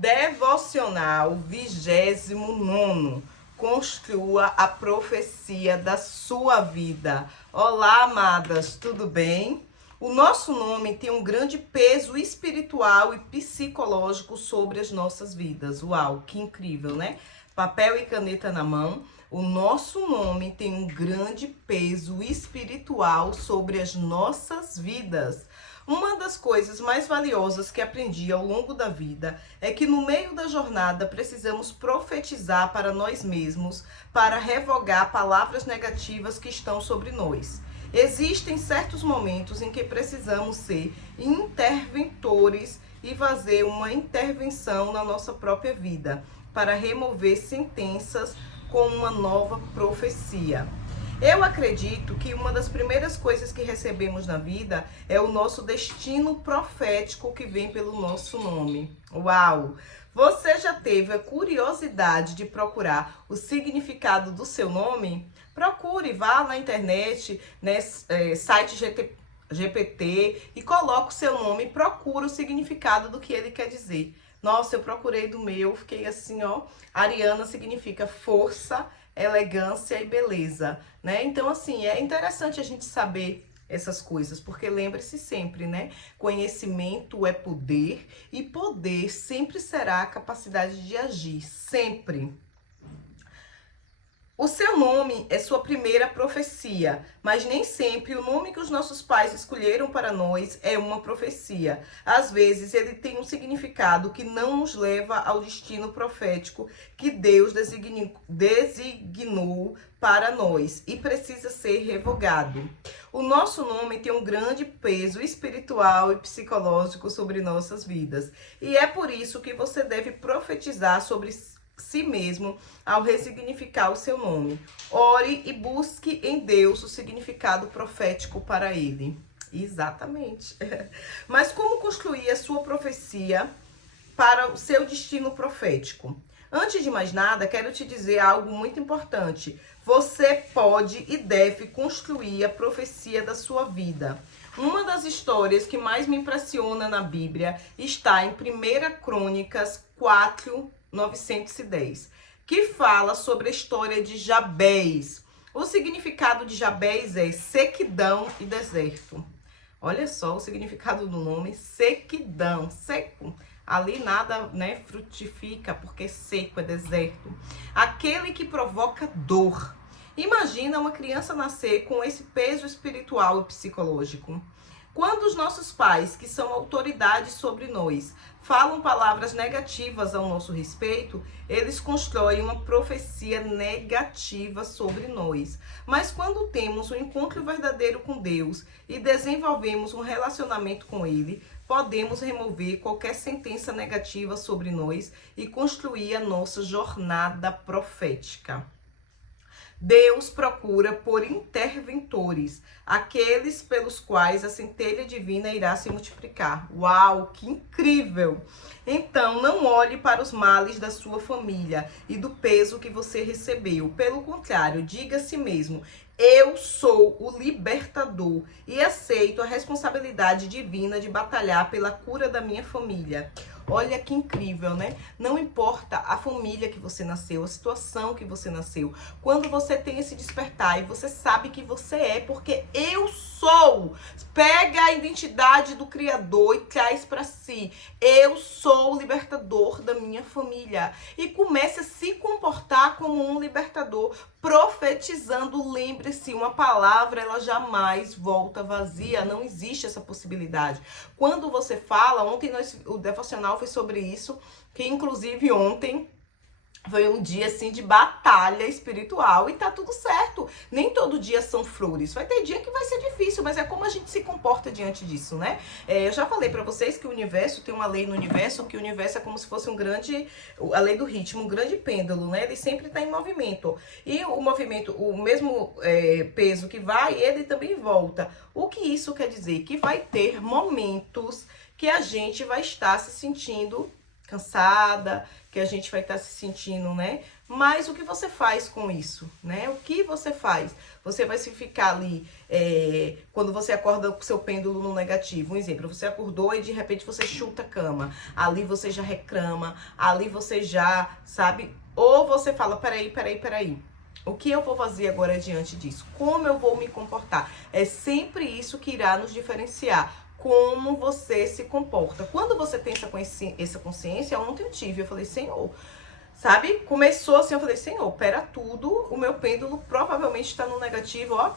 Devocional 29º. Construa a profecia da sua vida. Olá, amadas, tudo bem? O nosso nome tem um grande peso espiritual e psicológico sobre as nossas vidas. Uau, que incrível, né? Papel e caneta na mão. O nosso nome tem um grande peso espiritual sobre as nossas vidas. Uma das coisas mais valiosas que aprendi ao longo da vida é que no meio da jornada precisamos profetizar para nós mesmos, para revogar palavras negativas que estão sobre nós. Existem certos momentos em que precisamos ser interventores e fazer uma intervenção na nossa própria vida, para remover sentenças com uma nova profecia. Eu acredito que uma das primeiras coisas que recebemos na vida é o nosso destino profético que vem pelo nosso nome. Uau! Você já teve a curiosidade de procurar o significado do seu nome? Procure, vá na internet, né, site GPT e coloque o seu nome e procure o significado do que ele quer dizer. Nossa, eu procurei do meu, fiquei assim, ó. Ariana significa força, elegância e beleza, né? Então, assim, é interessante a gente saber essas coisas, porque lembre-se sempre, né? Conhecimento é poder e poder sempre será a capacidade de agir, sempre. O seu nome é sua primeira profecia, mas nem sempre o nome que os nossos pais escolheram para nós é uma profecia. Às vezes ele tem um significado que não nos leva ao destino profético que Deus designou para nós e precisa ser revogado. O nosso nome tem um grande peso espiritual e psicológico sobre nossas vidas. E é por isso que você deve profetizar sobre si mesmo ao ressignificar o seu nome. Ore e busque em Deus o significado profético para ele. Exatamente. Mas como construir a sua profecia para o seu destino profético? Antes de mais nada, quero te dizer algo muito importante. Você pode e deve construir a profecia da sua vida. Uma das histórias que mais me impressiona na Bíblia está em 1 Crônicas 4:910, que fala sobre a história de Jabez. O significado de Jabez é sequidão e deserto. Olha só o significado do nome, sequidão, seco. Ali nada, né, frutifica, porque seco, é deserto. Aquele que provoca dor. Imagina uma criança nascer com esse peso espiritual e psicológico. Quando os nossos pais, que são autoridades sobre nós, falam palavras negativas ao nosso respeito, eles constroem uma profecia negativa sobre nós. Mas quando temos um encontro verdadeiro com Deus e desenvolvemos um relacionamento com Ele, podemos remover qualquer sentença negativa sobre nós e construir a nossa jornada profética. Deus procura por interventores, aqueles pelos quais a centelha divina irá se multiplicar. Uau, que incrível! Então, não olhe para os males da sua família e do peso que você recebeu. Pelo contrário, diga a si mesmo: eu sou o libertador e aceito a responsabilidade divina de batalhar pela cura da minha família. Olha que incrível, né? Não importa a família que você nasceu, a situação que você nasceu. Quando você tem esse despertar e você sabe que você é, porque eu sou. Pega a identidade do Criador e traz para si. Eu sou o libertador da minha família. E comece a se comportar como um libertador, profetizando. Lembre-se, uma palavra, ela jamais volta vazia. Não existe essa possibilidade. Quando você fala, ontem o devocional foi sobre isso, que inclusive ontem foi um dia assim de batalha espiritual e tá tudo certo. Nem todo dia são flores. Vai ter dia que vai ser difícil, mas é como a gente se comporta diante disso, né? Eu já falei pra vocês que o universo tem uma lei no universo, que o universo é como se fosse a lei do ritmo, um grande pêndulo, né? Ele sempre tá em movimento. E o movimento, o mesmo peso que vai, ele também volta. O que isso quer dizer? Que vai ter momentos que a gente vai estar se sentindo cansada, que a gente vai estar se sentindo, né, Mas o que você faz com isso, né? O que você faz? Você vai se ficar ali, quando você acorda com o seu pêndulo no negativo. Um exemplo, você acordou e de repente você chuta a cama. Ali você já reclama, ali você já, sabe? Ou você fala, peraí. O que eu vou fazer agora diante disso? Como eu vou me comportar? É sempre isso que irá nos diferenciar. Como você se comporta. Quando você tem essa consciência, ontem eu tive, eu falei, Senhor, sabe? Começou assim, eu falei, Senhor, pera tudo, o meu pêndulo provavelmente está no negativo, ó.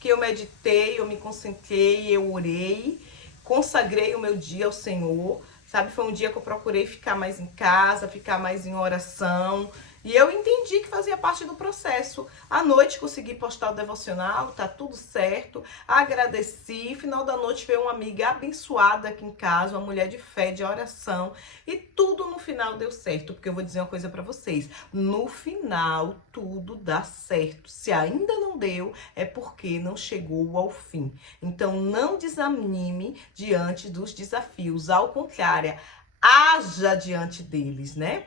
Que eu meditei, eu me concentrei, eu orei, consagrei o meu dia ao Senhor, sabe? Foi um dia que eu procurei ficar mais em casa, ficar mais em oração. E eu entendi que fazia parte do processo. À noite consegui postar o devocional, tá tudo certo. Agradeci. Final da noite veio uma amiga abençoada aqui em casa, uma mulher de fé, de oração. E tudo no final deu certo. Porque eu vou dizer uma coisa pra vocês. No final, tudo dá certo. Se ainda não deu, é porque não chegou ao fim. Então, não desanime diante dos desafios. Ao contrário, haja diante deles, né?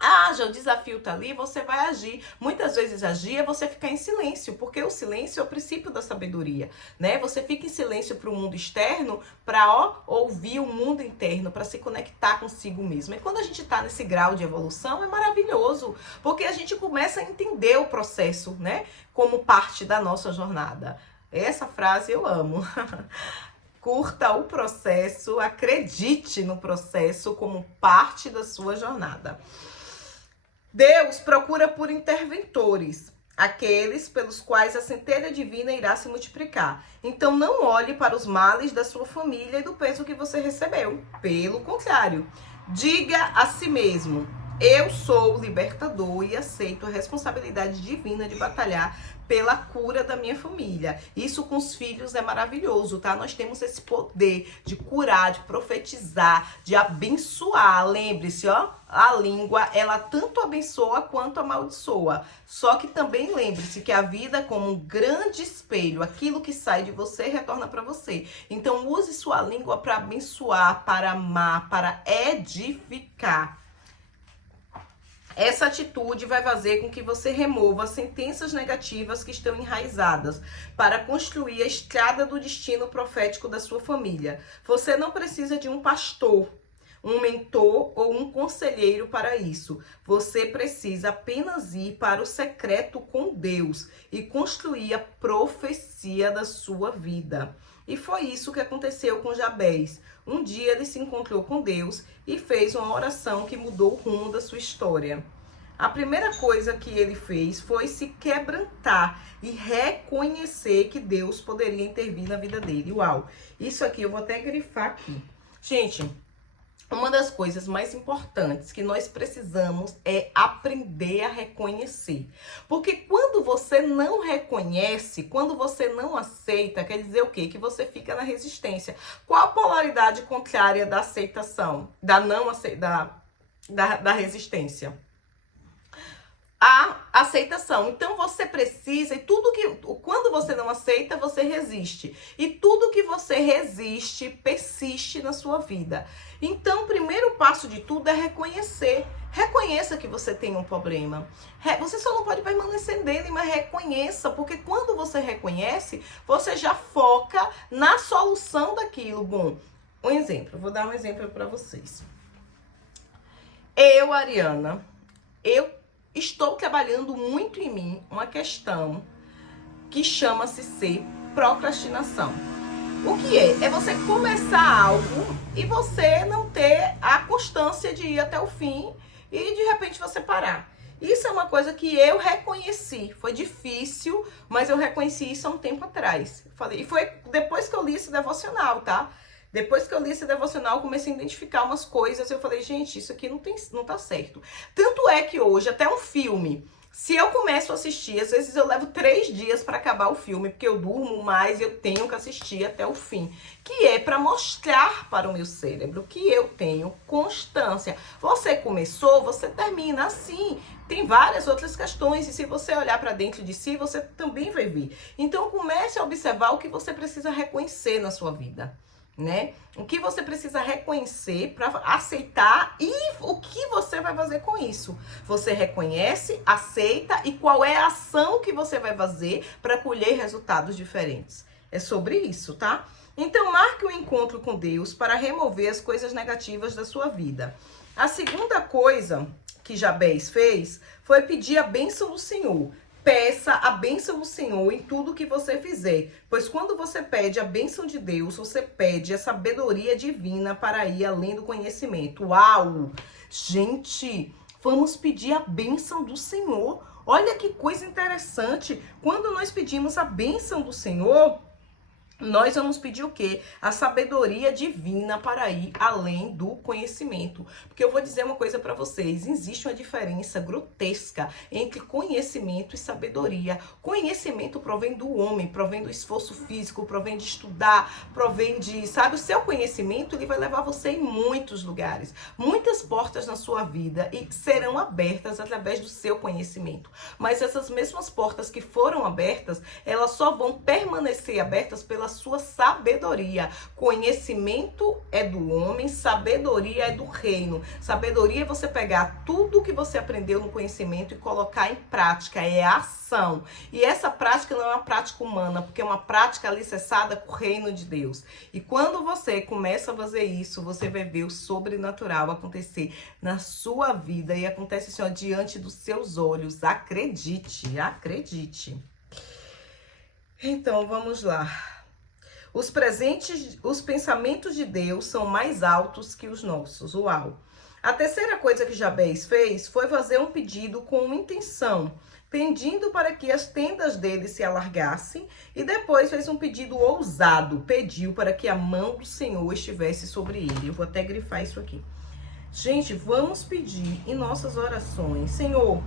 Haja, o desafio tá ali, você vai agir. Muitas vezes agir é você ficar em silêncio, porque o silêncio é o princípio da sabedoria, né? Você fica em silêncio para o mundo externo, para ouvir o mundo interno, para se conectar consigo mesmo. E quando a gente tá nesse grau de evolução, é maravilhoso, porque a gente começa a entender o processo, né? Como parte da nossa jornada. Essa frase eu amo. Curta o processo, acredite no processo como parte da sua jornada. Deus procura por interventores, aqueles pelos quais a centelha divina irá se multiplicar. Então não olhe para os males da sua família e do peso que você recebeu. Pelo contrário, diga a si mesmo, eu sou o libertador e aceito a responsabilidade divina de batalhar pela cura da minha família. Isso com os filhos é maravilhoso, tá? Nós temos esse poder de curar, de profetizar, de abençoar. Lembre-se, ó, a língua, ela tanto abençoa quanto amaldiçoa. Só que também lembre-se que a vida é como um grande espelho. Aquilo que sai de você retorna para você. Então use sua língua para abençoar, para amar, para edificar. Essa atitude vai fazer com que você remova sentenças negativas que estão enraizadas para construir a estrada do destino profético da sua família. Você não precisa de um pastor, um mentor ou um conselheiro para isso. Você precisa apenas ir para o secreto com Deus e construir a profecia da sua vida. E foi isso que aconteceu com Jabez. Um dia ele se encontrou com Deus e fez uma oração que mudou o rumo da sua história. A primeira coisa que ele fez foi se quebrantar e reconhecer que Deus poderia intervir na vida dele. Uau! Isso aqui eu vou até grifar aqui. Gente, uma das coisas mais importantes que nós precisamos é aprender a reconhecer. Porque quando você não reconhece, quando você não aceita, quer dizer o quê? Que você fica na resistência. Qual a polaridade contrária da aceitação? Da resistência? A aceitação. Então você precisa, e quando você não aceita, você resiste. E tudo que você resiste, persiste na sua vida. Então, o primeiro passo de tudo é reconhecer. Reconheça que você tem um problema. Você só não pode permanecer nele, mas reconheça, porque quando você reconhece, você já foca na solução daquilo. Bom, um exemplo, vou dar um exemplo para vocês. Eu, Ariana, estou trabalhando muito em mim uma questão que chama-se ser procrastinação. O que é? É você começar algo e você não ter a constância de ir até o fim e de repente você parar. Isso é uma coisa que eu reconheci. Foi difícil, mas eu reconheci isso há um tempo atrás. E foi depois que eu li esse devocional, tá? Depois que eu li esse devocional, eu comecei a identificar umas coisas. Eu falei, gente, isso aqui não tá certo. Tanto é que hoje, até um filme, se eu começo a assistir, às vezes eu levo 3 dias para acabar o filme, porque eu durmo mais e eu tenho que assistir até o fim. Que é para mostrar para o meu cérebro que eu tenho constância. Você começou, você termina assim. Tem várias outras questões e se você olhar para dentro de si, você também vai ver. Então comece a observar o que você precisa reconhecer na sua vida. né? O que você precisa reconhecer para aceitar e o que você vai fazer com isso. Você reconhece, aceita e qual é a ação que você vai fazer para colher resultados diferentes. É sobre isso, tá? Então, marque um encontro com Deus para remover as coisas negativas da sua vida. A segunda coisa que Jabez fez foi pedir a bênção do Senhor. Peça a bênção do Senhor em tudo que você fizer, pois quando você pede a bênção de Deus, você pede a sabedoria divina para ir além do conhecimento. Uau! Gente, vamos pedir a bênção do Senhor. Olha que coisa interessante. Quando nós pedimos a bênção do Senhor, nós vamos pedir o quê? A sabedoria divina para ir além do conhecimento. Porque eu vou dizer uma coisa para vocês, existe uma diferença grotesca entre conhecimento e sabedoria. Conhecimento provém do homem, provém do esforço físico, provém de estudar, provém de, sabe, o seu conhecimento, ele vai levar você em muitos lugares. Muitas portas na sua vida e serão abertas através do seu conhecimento. Mas essas mesmas portas que foram abertas, elas só vão permanecer abertas pela sua sabedoria. Conhecimento é do homem, sabedoria é do reino. Sabedoria é você pegar tudo que você aprendeu no conhecimento e colocar em prática, é ação. E essa prática não é uma prática humana, porque é uma prática alicerçada com o reino de Deus. E quando você começa a fazer isso, você vai ver o sobrenatural acontecer na sua vida e acontece assim, ó, diante dos seus olhos. Acredite, acredite. Então, vamos lá. Os pensamentos de Deus são mais altos que os nossos. Uau! A terceira coisa que Jabez fez foi fazer um pedido com uma intenção, pedindo para que as tendas dele se alargassem, e depois fez um pedido ousado, pediu para que a mão do Senhor estivesse sobre ele. Eu vou até grifar isso aqui. Gente, vamos pedir em nossas orações, Senhor,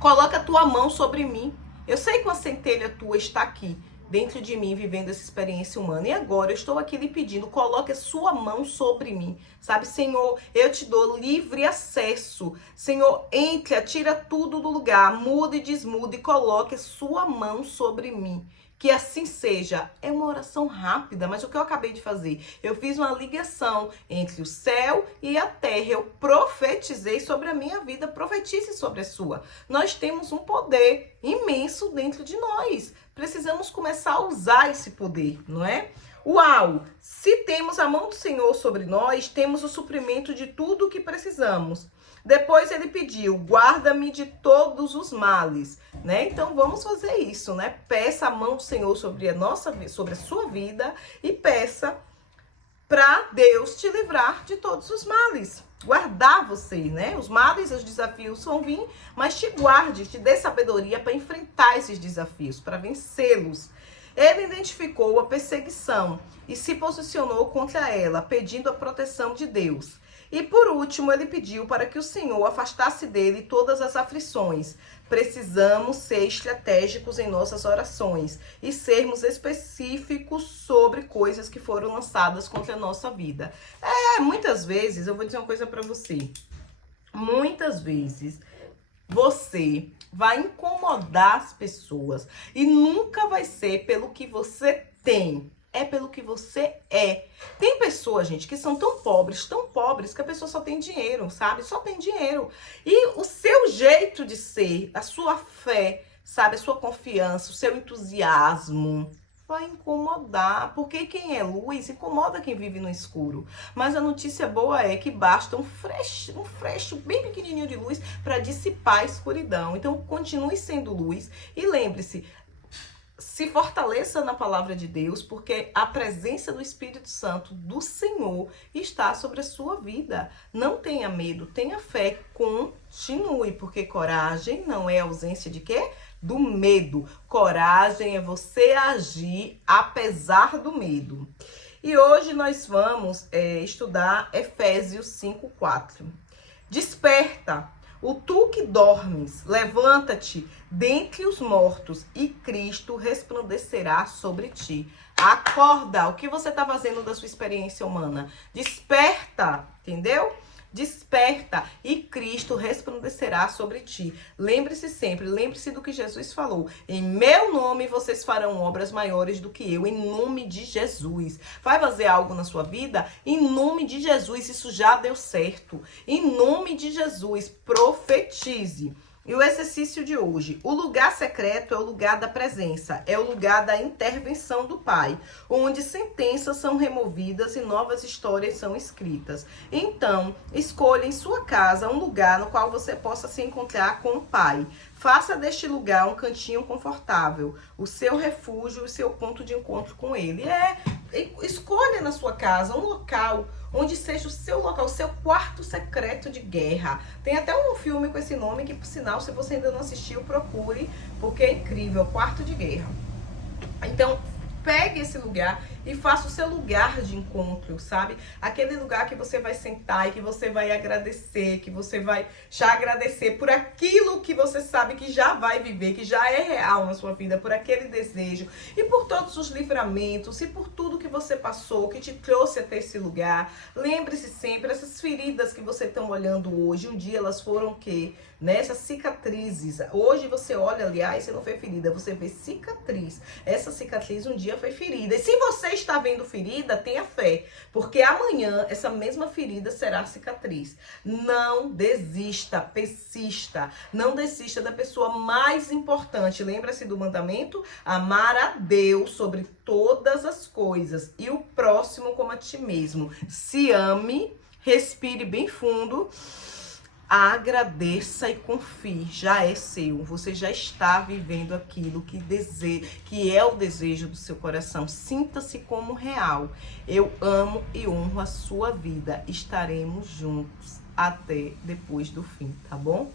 coloca a tua mão sobre mim. Eu sei que uma centelha tua está aqui, dentro de mim, vivendo essa experiência humana. E agora eu estou aqui lhe pedindo, coloque a sua mão sobre mim. Sabe, Senhor, eu te dou livre acesso. Senhor, entre, tira tudo do lugar, muda e desmuda e coloque a sua mão sobre mim. Que assim seja. É uma oração rápida, mas o que eu acabei de fazer? Eu fiz uma ligação entre o céu e a terra. Eu profetizei sobre a minha vida, profetize sobre a sua. Nós temos um poder imenso dentro de nós. Precisamos começar a usar esse poder, não é? Uau! Se temos a mão do Senhor sobre nós, temos o suprimento de tudo o que precisamos. Depois ele pediu, guarda-me de todos os males, né? Então vamos fazer isso, né? Peça a mão do Senhor sobre a sua vida e peça para Deus te livrar de todos os males. Guardar você, né? Os males, os desafios vão vir, mas te guarde, te dê sabedoria para enfrentar esses desafios, para vencê-los. Ele identificou a perseguição e se posicionou contra ela, pedindo a proteção de Deus. E por último, ele pediu para que o Senhor afastasse dele todas as aflições. Precisamos ser estratégicos em nossas orações e sermos específicos sobre coisas que foram lançadas contra a nossa vida. Muitas vezes, eu vou dizer uma coisa para você. Muitas vezes, você vai incomodar as pessoas e nunca vai ser pelo que você tem. É pelo que você é. Tem pessoas, gente, que são tão pobres que a pessoa só tem dinheiro, sabe? Só tem dinheiro. E o seu jeito de ser, a sua fé, sabe? A sua confiança, o seu entusiasmo vai incomodar. Porque quem é luz incomoda quem vive no escuro. Mas a notícia boa é que basta um frecho bem pequenininho de luz para dissipar a escuridão. Então, continue sendo luz e lembre-se, se fortaleça na palavra de Deus, porque a presença do Espírito Santo do Senhor está sobre a sua vida. Não tenha medo, tenha fé, continue, porque coragem não é ausência de quê? Do medo. Coragem é você agir apesar do medo. E hoje nós vamos estudar Efésios 5:4. Desperta, o tu que dormes, levanta-te dentre os mortos e Cristo resplandecerá sobre ti. Acorda, o que você está fazendo da sua experiência humana? Desperta, entendeu? Desperta e Cristo resplandecerá sobre ti. Lembre-se sempre, lembre-se do que Jesus falou. Em meu nome vocês farão obras maiores do que eu, em nome de Jesus. Vai fazer algo na sua vida? Em nome de Jesus, isso já deu certo. Em nome de Jesus, profetize. E o exercício de hoje, o lugar secreto é o lugar da presença, é o lugar da intervenção do Pai, onde sentenças são removidas e novas histórias são escritas. Então, escolha em sua casa um lugar no qual você possa se encontrar com o Pai. Faça deste lugar um cantinho confortável, o seu refúgio, o seu ponto de encontro com Ele. Escolha na sua casa um local onde seja o seu local, o seu quarto secreto de guerra. Tem até um filme com esse nome que, por sinal, se você ainda não assistiu, procure, porque é incrível, Quarto de Guerra. Então, pegue esse lugar e faça o seu lugar de encontro, sabe? Aquele lugar que você vai sentar e que você vai agradecer, que você vai já agradecer por aquilo que você sabe que já vai viver, que já é real na sua vida, por aquele desejo e por todos os livramentos e por tudo que você passou, que te trouxe até esse lugar. Lembre-se sempre, essas feridas que você está olhando hoje, um dia elas foram o quê? Essas cicatrizes. Hoje você olha, aliás, você não vê ferida, você vê cicatriz. Essa cicatriz um dia foi ferida. E se você está vendo ferida, tenha fé, porque amanhã essa mesma ferida será cicatriz. Não desista, persista. Não desista da pessoa mais importante. Lembra-se do mandamento? Amar a Deus sobre todas as coisas e o próximo como a ti mesmo. Se ame, respire bem fundo. Agradeça e confie, já é seu, você já está vivendo aquilo que é o desejo do seu coração. Sinta-se como real. Eu amo e honro a sua vida. Estaremos juntos até depois do fim, tá bom?